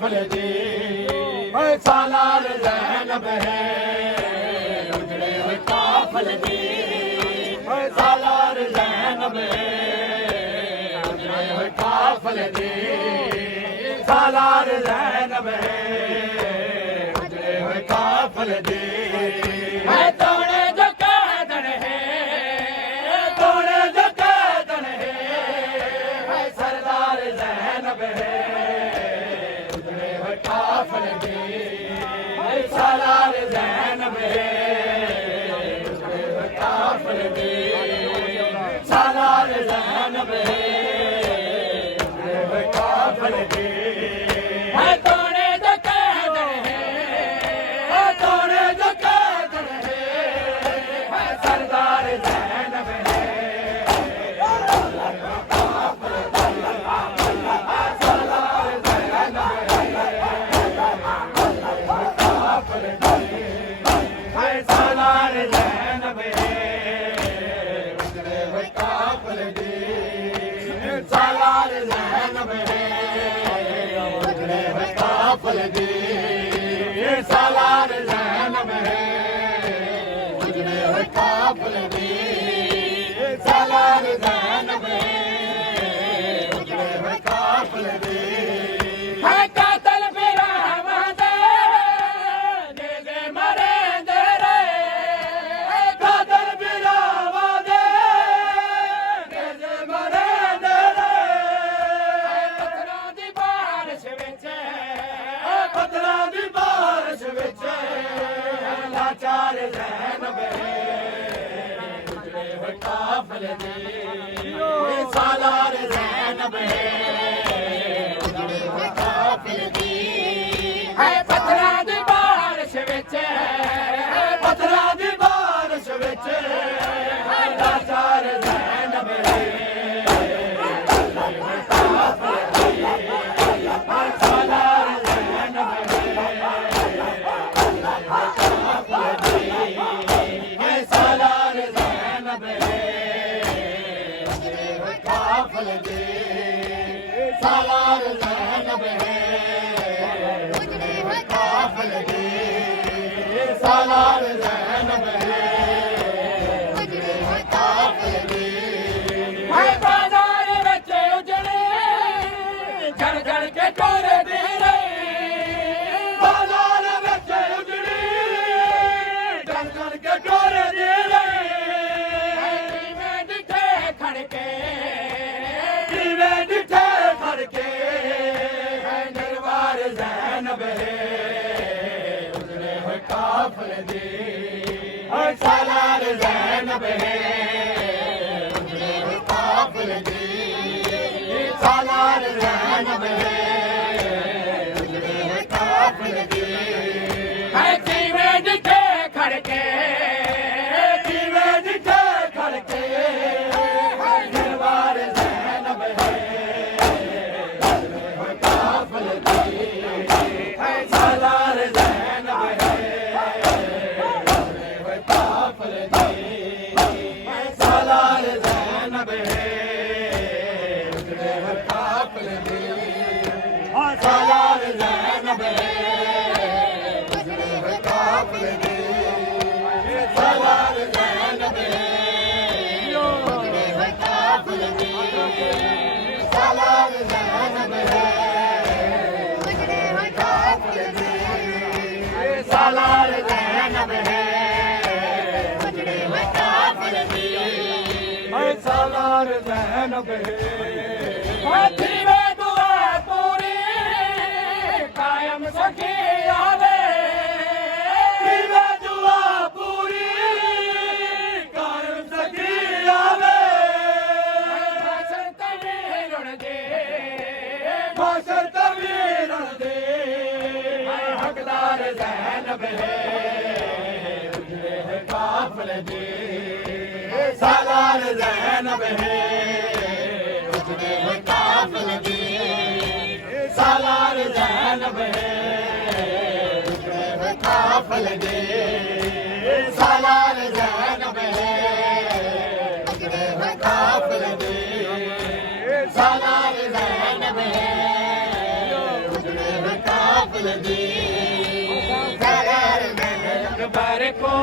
काफिल दी सालार ज़ैनब है उजड़े हुए काफिल दी सालार ज़ैनब है उजड़े हुए काफिल दी सालार ज़ैनब है उजड़े हुए काफिल दी तोड़े जो कैदन है तोड़े जो कैदन है सरदार ज़ैनब है उजड़े हुए काफिल दी सालार ज़ैनब है उजड़े हुए काफिल दी सालार ज़ैनब है उजड़े हुए काफिल दी तोड़े जो कैदन है तोड़े जो कैदन है सरदार ज़ैनब है सालार ज़ैनब है उजड़े हुए काफिल दी सालार ज़ैनब है उजड़े हुए काफिल दी सालार ज़ैनब है उजड़े हुए काफिल दी सालार ज़ैनब है उजड़े हुए काफिल दी कातल बिरामद दे मरे दे रे कातल बिरामद दे मरे दे रे पत्थरां दी बारिश विच पत्थरां दी बारिश विच लाचार ज़ैनब है उजड़े हुए काफिल दी सालार ज़ैनब है उजड़े हुए काफिल दी पत्थरां दी बारिश विच पत्थरां दी बारिश विच लाचार ज़ैनब है सालार ज़ैनब है सालार ज़ैनब है उजड़े हुए काफिल दी सालार ज़ैनब है उजड़े हुए काफिल दी सालार ज़ैनब है उजड़े हुए काफिल दी बाजार विच उजड़े झड़ झड़ के टोर दे रे बाजार विच उजड़े झड़ झड़ के टोर दे रे मैं डिठे खड़के मैं डिठे खड़के दरबार ज़ैनब है उजड़े हुए काफिल दी सालार ज़ैनब है उजड़े हुए काफिल दी सालार ज़ैनब है उजड़े हुए काफिल दी मैं डिठे खड़के मैं डिठे खड़के दरबार ज़ैनब है उजड़े हुए काफिल दी सालार ज़ैनब है उजड़े हुए काफिल दी सालार ज़ैनब है उजड़े हुए काफिल दी सालार ज़ैनब है उजड़े हुए काफिल दी सालार ज़ैनब है उजड़े हुए काफिल दी सालार ज़ैनब है उजड़े हुए काफिल दी सालार ज़ैनब है उजड़े हुए काफिल दी सालार ज़ैनब है हाथी में दुआ पूरी कायम सखी आवे में दुआ पूरी कायम सखी आवे भाषण तवीरण दे भाषण तवीरण दे हकदार ज़ैनब है उजड़े हुए काफिल दी सालार ज़ैनब है उजड़े हुए काफिल दी सालार ज़ैनब है उजड़े हुए काफिल दी सालार ज़ैनब है उजड़े हुए काफिल दी सालार ज़ैनब है उजड़े हुए ਕੁਲਦੀਪ ਸਗਲ ਮਿਲ ਬਾਰੇ ਕੋ